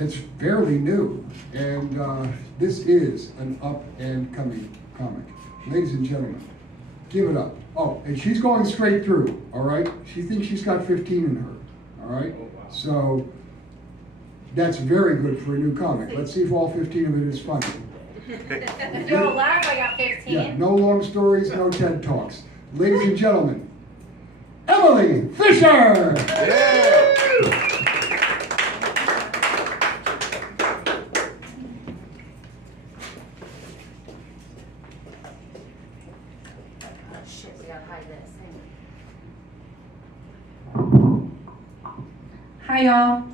It's fairly new, and this is an up-and-coming comic. Ladies and gentlemen, give it up. Oh, and she's going straight through, all right? She thinks she's got 15 in her, all right? So that's very good for a new comic. Let's see if all 15 of it is funny. If you don't laugh, I got 15. Yeah, no long stories, no TED Talks. Ladies and gentlemen, Emily Fisher! Yeah. Oh, shit, we gotta hide this. Hi y'all,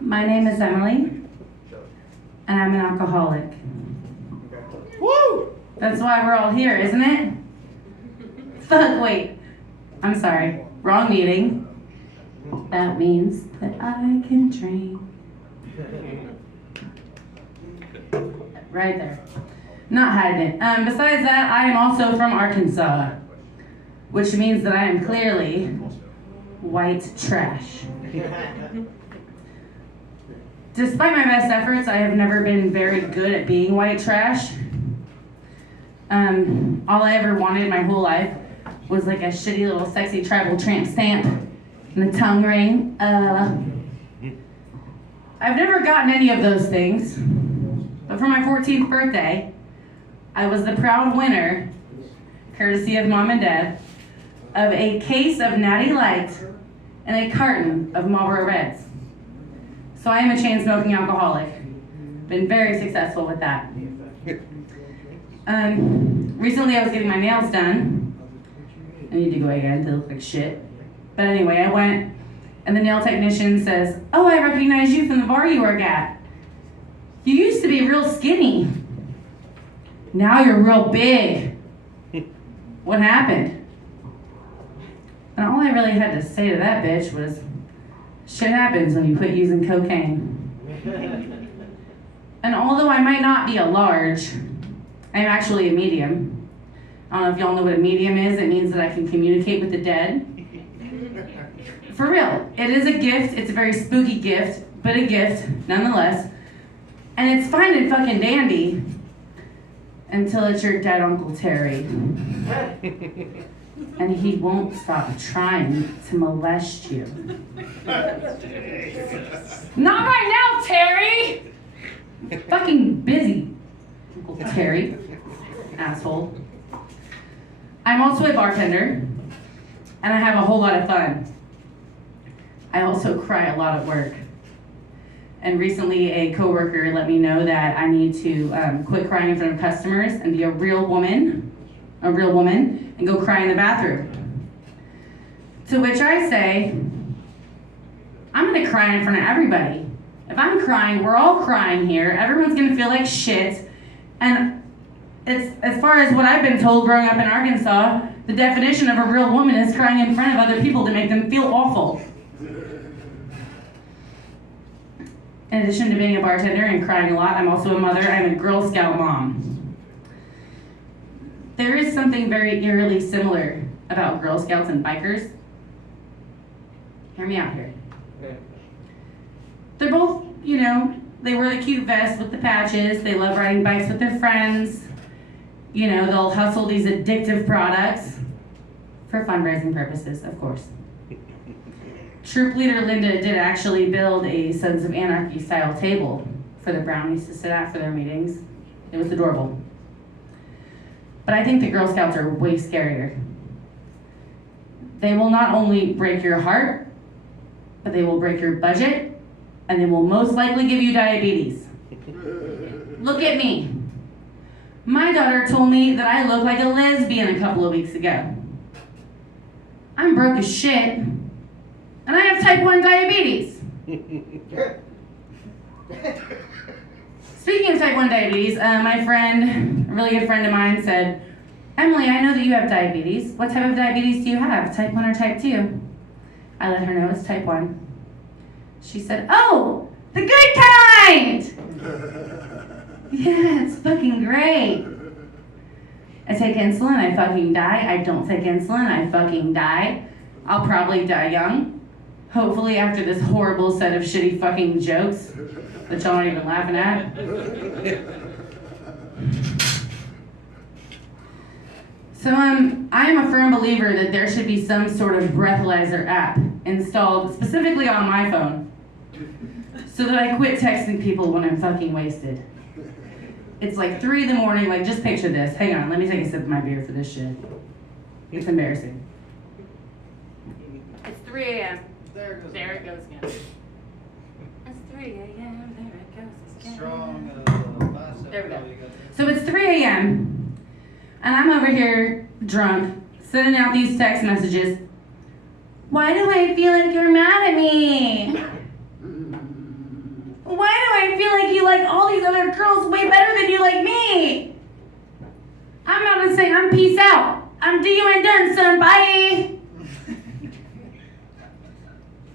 my name is Emily, and I'm an alcoholic. Woo! That's why we're all here, isn't it? Fuck, wait, I'm sorry, wrong meeting. That means that I can drink. Right there, not hiding it. Besides that, I am also from Arkansas, which means that I am clearly white trash. Despite my best efforts, I have never been very good at being white trash. All I ever wanted my whole life was like a shitty little sexy tribal tramp stamp and a tongue ring. I've never gotten any of those things, but for my 14th birthday, I was the proud winner, courtesy of Mom and Dad, of a case of Natty Light and a carton of Marlboro Reds. So I am a chain-smoking alcoholic. Been very successful with that. Recently I was getting my nails done. I need to go again, they look like shit. But anyway, I went, and the nail technician says, "Oh, I recognize you from the bar you work at. You used to be real skinny. Now you're real big. What happened?" And all I really had to say to that bitch was, "Shit happens when you quit using cocaine." And although I might not be a large, I'm actually a medium. I don't know if y'all know what a medium is. It means that I can communicate with the dead. For real, it is a gift. It's a very spooky gift, but a gift nonetheless. And it's fine and fucking dandy until it's your dead Uncle Terry. And he won't stop trying to molest you. Not right now, Terry! Fucking busy, Uncle Terry. Asshole. I'm also a bartender, and I have a whole lot of fun. I also cry a lot at work. And recently a coworker let me know that I need to quit crying in front of customers and be a real woman, and go cry in the bathroom. To which I say, I'm gonna cry in front of everybody. If I'm crying, we're all crying here. Everyone's gonna feel like shit. And it's, as far as what I've been told growing up in Arkansas, the definition of a real woman is crying in front of other people to make them feel awful. In addition to being a bartender and crying a lot, I'm also a mother. I'm a Girl Scout mom. There is something very eerily similar about Girl Scouts and bikers. Hear me out here. They're both, they wear the cute vest with the patches. They love riding bikes with their friends. They'll hustle these addictive products for fundraising purposes, of course. Troop leader Linda did actually build a Sons of Anarchy style table for the brownies to sit at for their meetings. It was adorable. But I think the Girl Scouts are way scarier. They will not only break your heart, but they will break your budget, and they will most likely give you diabetes. Look at me. My daughter told me that I look like a lesbian a couple of weeks ago. I'm broke as shit, and I have type 1 diabetes. Speaking of type 1 diabetes, my friend, a really good friend of mine said, "Emily, I know that you have diabetes. What type of diabetes do you have, type 1 or type 2? I let her know it's type 1. She said, "Oh, the good kind!" Yeah, it's fucking great. I take insulin, I fucking die. I don't take insulin, I fucking die. I'll probably die young. Hopefully after this horrible set of shitty fucking jokes that y'all aren't even laughing at. So I am a firm believer that there should be some sort of breathalyzer app installed specifically on my phone so that I quit texting people when I'm fucking wasted. It's like 3 in the morning, like just picture this. Hang on, let me take a sip of my beer for this shit. It's embarrassing. It's 3 a.m. There it goes. There it goes again. It's 3 a.m. There it goes again. Strong bicep. There we go. Oh, you got that. So it's 3 a.m. and I'm over here drunk, sending out these text messages. Why do I feel like you're mad at me? Why do I feel like you like all these other girls way better than you like me? I'm about to say I'm peace out. I'm DUN done, son. Bye.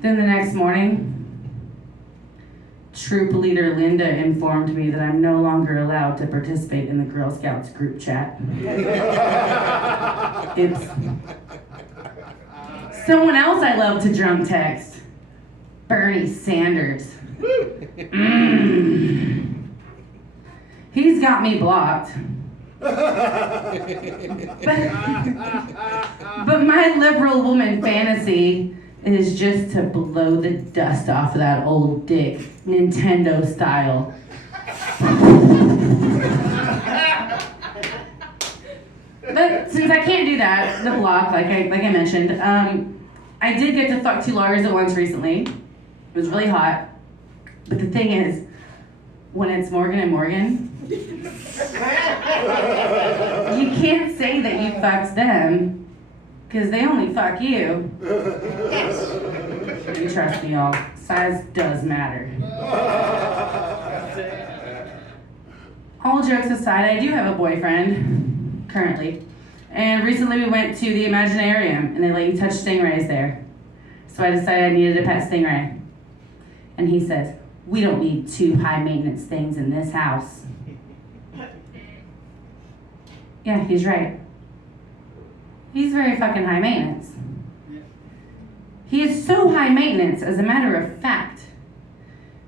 Then the next morning, troop leader Linda informed me that I'm no longer allowed to participate in the Girl Scouts group chat. It's someone else I love to drunk text. Bernie Sanders. He's got me blocked. But my liberal woman fantasy is just to blow the dust off of that old dick, Nintendo style. But since I can't do that, the block, like I mentioned, I did get to fuck 2 lawyers at once recently. It was really hot. But the thing is, when it's Morgan and Morgan, you can't say that you fucked them, because they only fuck you. You trust me, y'all. Size does matter. All jokes aside, I do have a boyfriend, currently. And recently we went to the Imaginarium, and they let you touch stingrays there. So I decided I needed a pet stingray. And he says, we don't need 2 high-maintenance things in this house. Yeah, he's right. He's very fucking high maintenance. He is so high maintenance, as a matter of fact,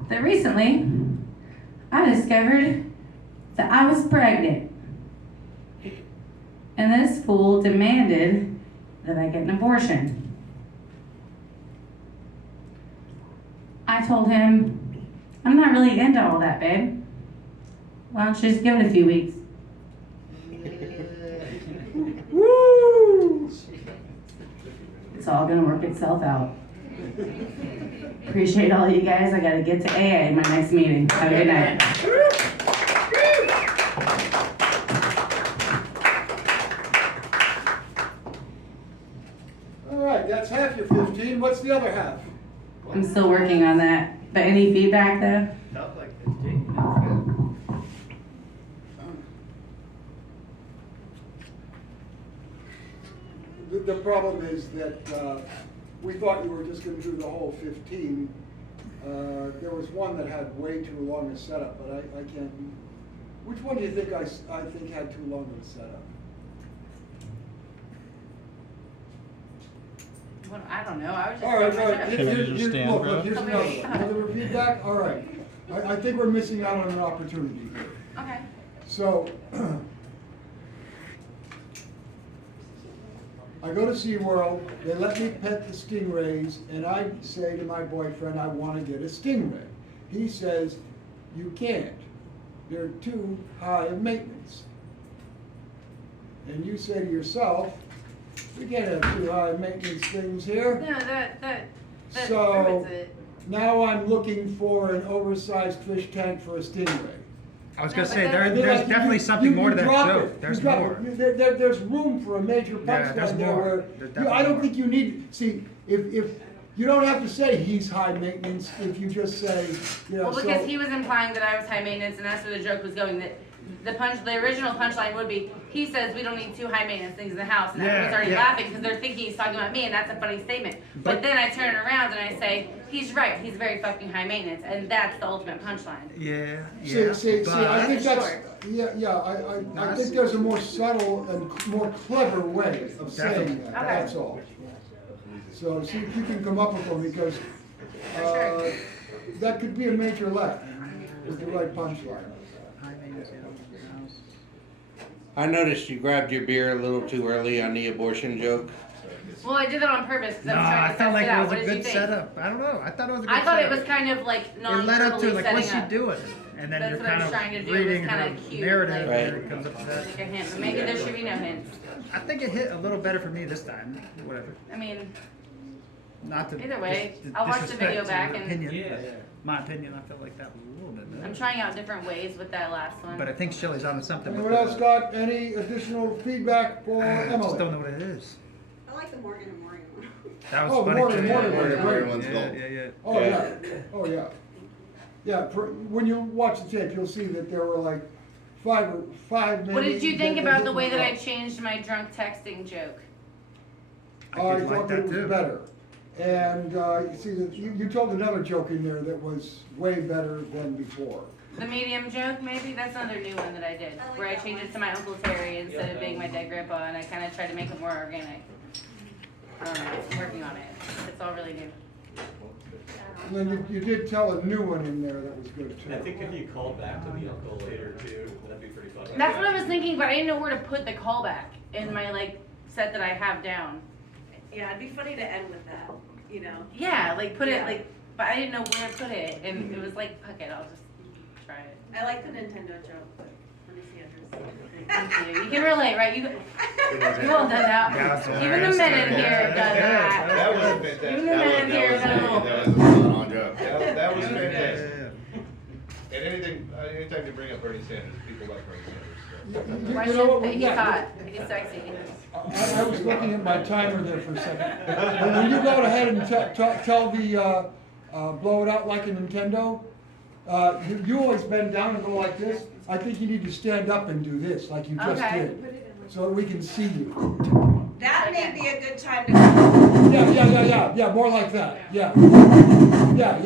that recently I discovered that I was pregnant. And this fool demanded that I get an abortion. I told him, I'm not really into all that, babe. Why don't you just give it a few weeks? Woo! It's all gonna work itself out. Appreciate all you guys. I gotta get to AA in my next meeting. Have a good night. All right, that's half your 15. What's the other half? I'm still working on that. But any feedback though? Felt like 15. That's good. The problem is that we thought you were just going to do the whole 15. There was one that had way too long a setup, but I can't. Which one do you think I think had too long of a setup? Well, I don't know. I was just. All right, Can I just stand, look, bro? here's another one. Another feedback? All right. I think we're missing out on an opportunity here. Okay. So, I go to SeaWorld, they let me pet the stingrays, and I say to my boyfriend, I want to get a stingray. He says, you can't. They're too high of maintenance. And you say to yourself, we can't have too high maintenance things here. No, that So, proves it. now I'm looking for an oversized fish tank for a stingray. I was No, gonna but say, that- And then there's like, definitely something more to that drop joke. it. There's You drop more. it. There's room for a major Yeah, there's punchline there more. where, There's I don't definitely think you need, see, if, you don't have to say he's high maintenance, if you just say, you know, Well, so. because he was implying that I was high maintenance, and that's where the joke was going. That the original punchline would be, he says we don't need 2 high maintenance things in the house, and Yeah, everyone's already yeah. laughing because they're thinking he's talking about me, and that's a funny statement. But then I turn around and I say, he's right, he's very fucking high maintenance, and that's the ultimate punchline. Yeah, See, I think that's, Sure. I think there's a more subtle and more clever way of saying Definitely. that, Okay. that's all. So see if you can come up with one, because, that could be a major laugh with the right punchline. I noticed you grabbed your beer a little too early on the abortion joke. Well, I did that on purpose because No, I was trying I to felt test like it it out. was What a did you good think? setup. I don't know. I thought it was a good I thought it setup. was kind of like It led up to non-verbally like, what's she setting up. doing? And then That's you're what I kind was trying to of do, was reading kinda her cute, narrative, like- and it comes up to that. Like a hint, but maybe there should be no hints. I think it hit a little better for me this time. Whatever. I mean, Not to Either way, dis- I'll watch the disrespect video back your and- opinion, Yeah, but yeah. my opinion, I felt like that was a little bit better. I'm trying out different ways with that last one. But I think Shelley's onto something. Anyone with else got any additional feedback for I just don't Emily? know what it is. I like the Morgan and Morgan one. That was Oh, funny. Morgan, too. Morgan, Yeah, Morgan, yeah, Morgan. one's yeah, gold. yeah, yeah. Oh, yeah, oh, yeah. Yeah, when you watch the tape, you'll see that there were like five What did you think that about the didn't way that I work. changed my drunk texting joke? I I did like thought that it was too. better. And, you see, that you told another joke in there that was way better than before. The medium joke, maybe? That's another new one that I did, I like where I that changed one. it to my Uncle Terry instead of being my dead grandpa, and I kind of tried to make it more organic. I'm working on it. It's all really new. And then you did tell a new one in there that was good too. I think if you called back to the uncle later too, that'd be pretty funny. That's what I was thinking, but I didn't know where to put the callback in my like set that I have down. Yeah, it'd be funny to end with that, you know? Yeah, like put it Yeah. like, but I didn't know where to put it, and it was like, fuck it, I'll just try it. I like the Nintendo joke, but let me see Andrew's. Thank you. You can relate, right? You all done that. That's Even the men in here done that. That was fantastic. Even the men in here done a little. That was a spot-on joke. That was Yeah, fantastic. yeah, And anytime you bring up Bernie Sanders, people like Bernie Sanders. You Why know what, shouldn't they? He's yeah, hot. He's sexy. I was looking at my timer there for a second. But when you go ahead and tell the, blow it out like a Nintendo, you always bend down and go like this. I think you need to stand up and do this, like you just Okay. did, so that we can see you. That may be a good time to. Yeah, more like that, yeah. Yeah.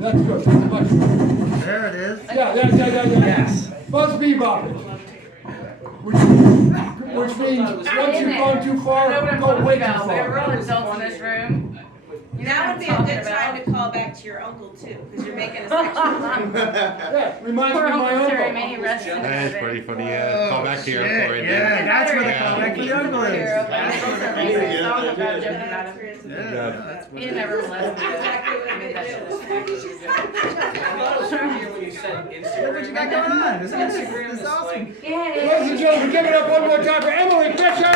That's good, that's much better. yeah. There it is. Yeah. Yes. Buzz bebop it. Which means, once you've gone too far, I know what I'm go talking way too about. We're all far. adults in this room. You know That what would be I'm a good talking time about. to call back to your uncle too, because you're making a section. Yeah, reminds me Poor of my Uncle Terry, uncle. may he rest in That's heaven. pretty funny. Yeah, call back to your shit, uncle right yeah. there. That's where the Yeah. callback for the uncle is. It's all about joking about him. Yeah, that's what He it is. never molested me. I made that shit Look what you got going on. This is awesome. up. Yeah, Ladies and gentlemen, give it up one more time for Emily Fisher!